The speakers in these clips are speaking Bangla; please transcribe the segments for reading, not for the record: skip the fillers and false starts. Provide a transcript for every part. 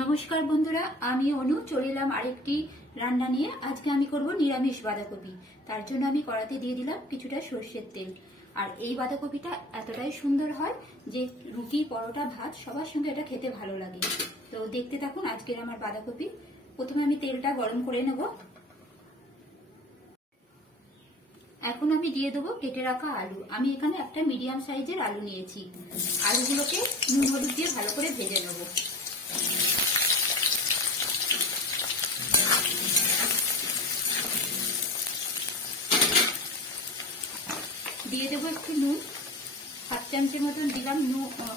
নমস্কার বন্ধুরা, আমি অনু চলে এলাম আরেকটি রান্না নিয়ে। আজকে আমি করব নিরামিষ বাঁধাকপি। তার জন্য আমি কড়াতে দিয়ে দিলাম কিছুটা সর্ষের তেল। আর এই বাঁধাকপিটা এতটাই সুন্দর হয় যে রুটি, পরোটা, ভাত সবার সঙ্গে এটা খেতে ভালো লাগে। তো দেখতে থাকুন আজকের আমার বাঁধাকপি। প্রথমে আমি তেলটা গরম করে নেব। এখন আমি দিয়ে দেবো কেটে রাখা আলু। আমি এখানে একটা মিডিয়াম সাইজের আলু নিয়েছি। আলুগুলোকে নুন হলুদ দিয়ে ভালো করে ভেজে নেব। দিয়ে দেবো একটু নুন, 7 চামচের মতন দিলাম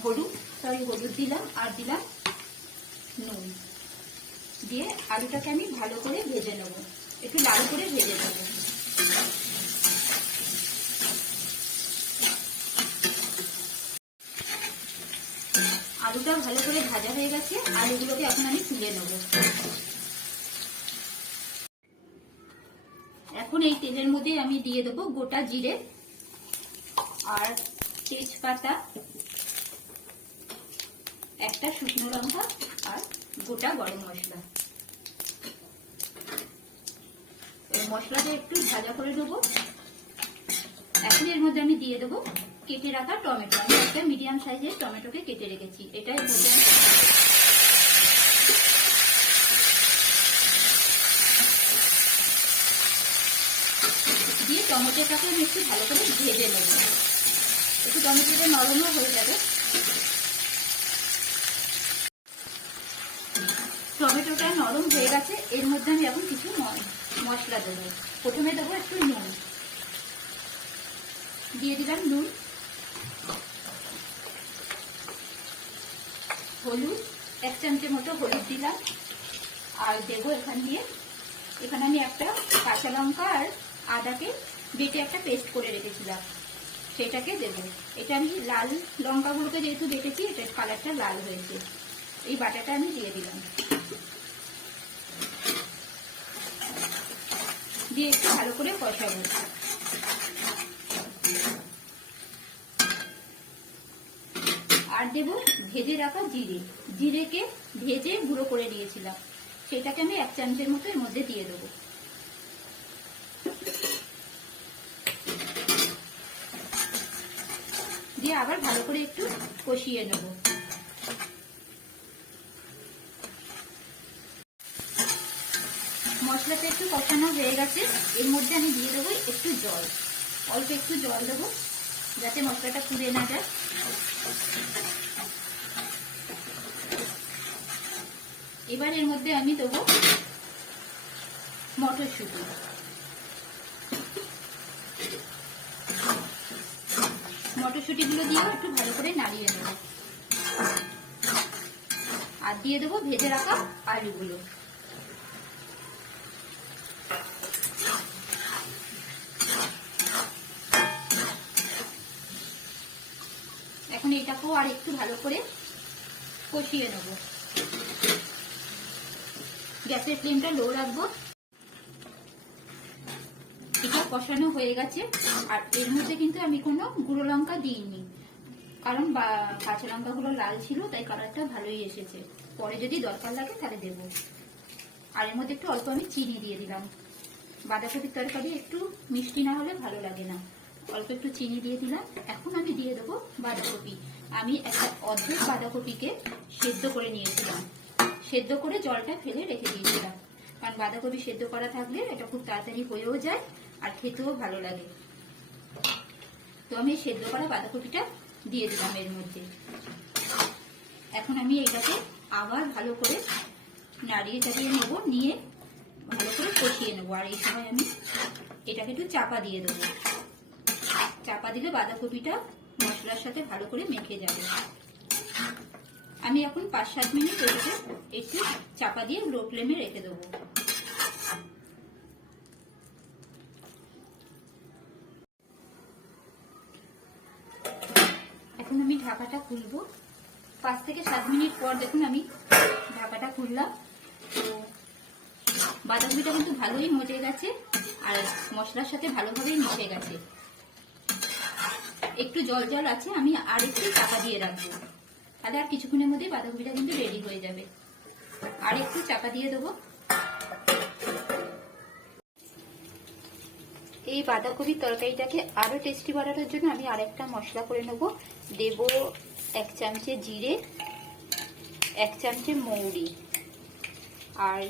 হলুদ দিলাম, আর দিলাম নুন দিয়ে আলুটাকে আমি ভালো করে ভেজে নেব, একটু লাল করে ভেজে নেব। আলুটা ভালো করে ভাজা হয়ে গেছে, আলুগুলোকে এখন আমি তুলে নেব। এখন এই তেলের মধ্যে আমি দিয়ে দেবো গোটা জিরে আর তেজপাতা, একটা শুকনো লঙ্কা আর গোটা গরম মশলা। মশলাটা একটু ভাজা করে দেবো। এখন এর মধ্যে আমি দিয়ে দেবো কেটে রাখা টমেটো। আমি একটা মিডিয়াম সাইজের টমেটোকে কেটে রেখেছি, এটা এর মধ্যে দিয়ে টমেটোটাকে আমি একটু ভালো করে ভেজে নেব। একটু টমেটোটা নরমও হয়ে যাবে। টমেটোটা নরম হয়ে গেছে, এর মধ্যে আমি এখন কিছু মশলা দেবো। প্রথমে দেবো একটু নুন, দিয়ে দিলাম নুন, হলুদ 1 চামচের মতো হলুদ দিলাম, আর দেবো এখানে আমি একটা কাঁচা লঙ্কা আর আদাকে বেটে একটা পেস্ট করে রেখেছিলাম, সেটাকে দেবো। এটা আমি লাল লঙ্কাগুলোকে যেহেতু বেটেছি, এটার কালারটা লাল হয়েছে। এই বাটাটা আমি দিয়ে দিলাম, দিয়ে একটু ভালো করে কষাবো। আর দেবো ভেজে রাখা জিরেকে ভেজে গুঁড়ো করে নিয়েছিলাম, সেটাকে আমি 1 চামচের মতো এর মধ্যে দিয়ে দেবো। দিয়ে আবার ভালো করে একটু কষিয়ে নেব। মশলাটা একটু কষানো হয়ে গেছে, এর মধ্যে আমি দিয়ে দেবো একটু জল, অল্প একটু জল দেবো যাতে মশলাটা পুড়ে না যায়। এবার এর মধ্যে আমি দেবো মটরশুঁটি। মটরশুঁটিগুলো দিয়েও একটু ভালো করে নাড়িয়ে নেব। আর দিয়ে দেবো ভেজে রাখা আলুগুলো। এখন এটাকেও আর একটু ভালো করে কষিয়ে নেব। গ্যাসের ফ্লেমটা লো রাখবো। এটা কষানো হয়ে গেছে, আর এর মধ্যে কিন্তু আমি কোনো গুঁড়ো লঙ্কা দিইনি, কারণ কাঁচা লঙ্কাগুলো লাল ছিল, তাই কালারটা ভালোই এসেছে। পরে যদি দরকার লাগে তাহলে দেবো। আর এর মধ্যে একটু অল্প আমি চিনি দিয়ে দিলাম। বাঁধাকপির তরকারি একটু মিষ্টি না হলে ভালো লাগে না, অল্প একটু চিনি দিয়ে দিলাম। এখন আমি দিয়ে দেবো বাঁধাকপি। আমি একটা অর্ধেক বাঁধাকপিকে সেদ্ধ করে নিয়েছিলাম, সেদ্ধ করে জলটা ফেলে রেখে দিয়েছিলাম, কারণ বাঁধাকপি সেদ্ধ করা থাকলে এটা খুব তাড়াতাড়ি হয়েও যায় আর খেতেও ভালো লাগে। তো আমি সেদ্ধ করা বাঁধাকপিটা দিয়ে দিলাম এর মধ্যে। এখন আমি এটাকে আবার ভালো করে নাড়িয়ে চাড়িয়ে নেব, নিয়ে ভালো করে কষিয়ে নেবো। আর এই সময় আমি এটাকে একটু চাপা দিয়ে দেবো। চাপা দিলে বাঁধাকপিটা মশলার সাথে ভালো করে মেখে যাবে। আমি এখন 5-7 মিনিট এটাকে একটু চাপা দিয়ে লো ফ্লেমে রেখে দেবো। এখন আমি ঢাকাটা খুলবো। 5 থেকে 7 মিনিট পর দেখুন আমি ঢাকাটা খুললাম। তো বাঁধাকপিটা কিন্তু ভালোই মজে গেছে আর মশলার সাথে ভালোভাবেই মিশে গেছে। একটু জল জল আছে, আমি আর একটু চাপা দিয়ে রাখবো, তাহলে আর কিছুক্ষণের মধ্যেই বাঁধাকপিটা কিন্তু রেডি হয়ে যাবে। আর একটু চাপা দিয়ে দেবো। এই বাঁধাকপির তরকারিটাকে আরো টেস্টি বানানোর জন্য আমি আরেকটা মশলা করে নেব। দেব 1 চামচে জিরে, 1 চামচে মৌরি, আর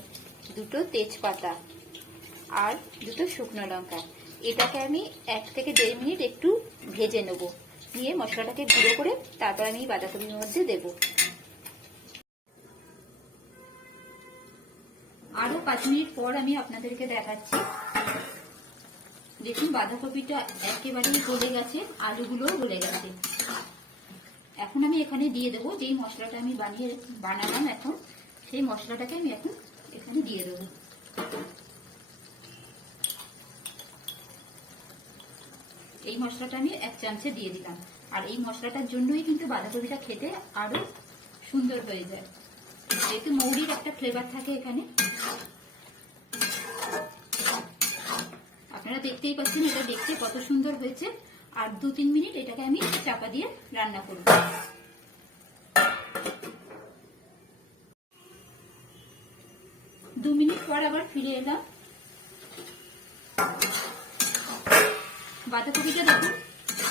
2টো তেজপাতা, আর 2টো শুকনো লঙ্কা। এটাকে আমি 1 থেকে 1.5 মিনিট একটু ভেজে নেব। নিয়ে মশলাটাকে গুঁড়ো করে তারপর আমি বাঁধাকপির মধ্যে দেব। আরো 5 মিনিট পর আমি আপনাদেরকে দেখাচ্ছি। দেখুন বাঁধাকপিটা একেবারেই গলে গেছে, আলুগুলোও গলে গেছে। এখন আমি এখানে দিয়ে দেবো যেই মশলাটা আমি বানালাম এখন, সেই মশলাটাকে আমি এখন এখানে দিয়ে দেবো। এই মশলাটা আমি 1 চামচে দিয়ে দিলাম। আর এই মশলাটার জন্যই কিন্তু বাঁধাকপিটা খেতে আরো সুন্দর হয়ে যায়, যেহেতু মৌরির একটা ফ্লেভার থাকে এখানে। আপনারা দেখতেই পাচ্ছেন এটা দেখতে কত সুন্দর হয়েছে। আর 2-3 মিনিট এটাকে আমি চাপা দিয়ে রান্না করব। 2 মিনিট পর আবার ফিরে এলাম। বাঁধাকপিটা দেখুন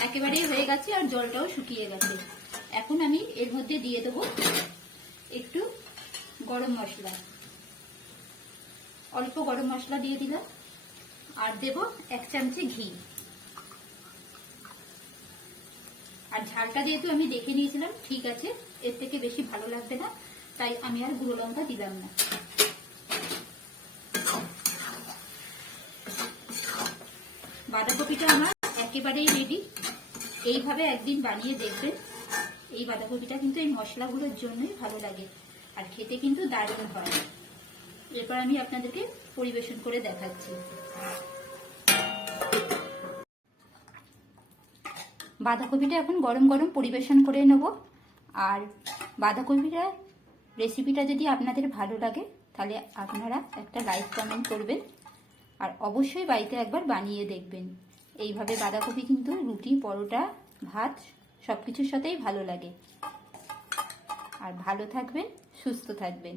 একেবারেই হয়ে গেছে আর জলটাও শুকিয়ে গেছে। এখন আমি এর মধ্যে দিয়ে দেবো একটু গরম মশলা, অল্প গরম মশলা দিয়ে দিলাম। আর দেব 1 চামচে ঘি। আর ঝালটা যেহেতু আমি দেখে নিয়েছিলাম ঠিক আছে, এর থেকে বেশি ভালো লাগবে না, তাই আমি আর গুঁড়ো লঙ্কা দিলাম না। বাঁধাকপিটা আমার একেবারেই রেডি। এইভাবে একদিন বানিয়ে দেখবেন। এই বাঁধাকপিটা কিন্তু এই মশলাগুলোর জন্যই ভালো লাগে আর খেতে কিন্তু দারুণ হয়। এরপর আমি আপনাদেরকে পরিবেশন করে দেখাচ্ছি। বাঁধাকপিটা এখন গরম গরম পরিবেশন করে নেব। আর বাঁধাকপিটা রেসিপিটা যদি আপনাদের ভালো লাগে তাহলে আপনারা একটা লাইক কমেন্ট করবেন। আর অবশ্যই বাড়িতে একবার বানিয়ে দেখবেন। এইভাবে বাঁধাকপি কিন্তু রুটি, পরোটা, ভাত সব কিছুর সাথেই ভালো লাগে। আর ভালো থাকবেন, সুস্থ থাকবেন।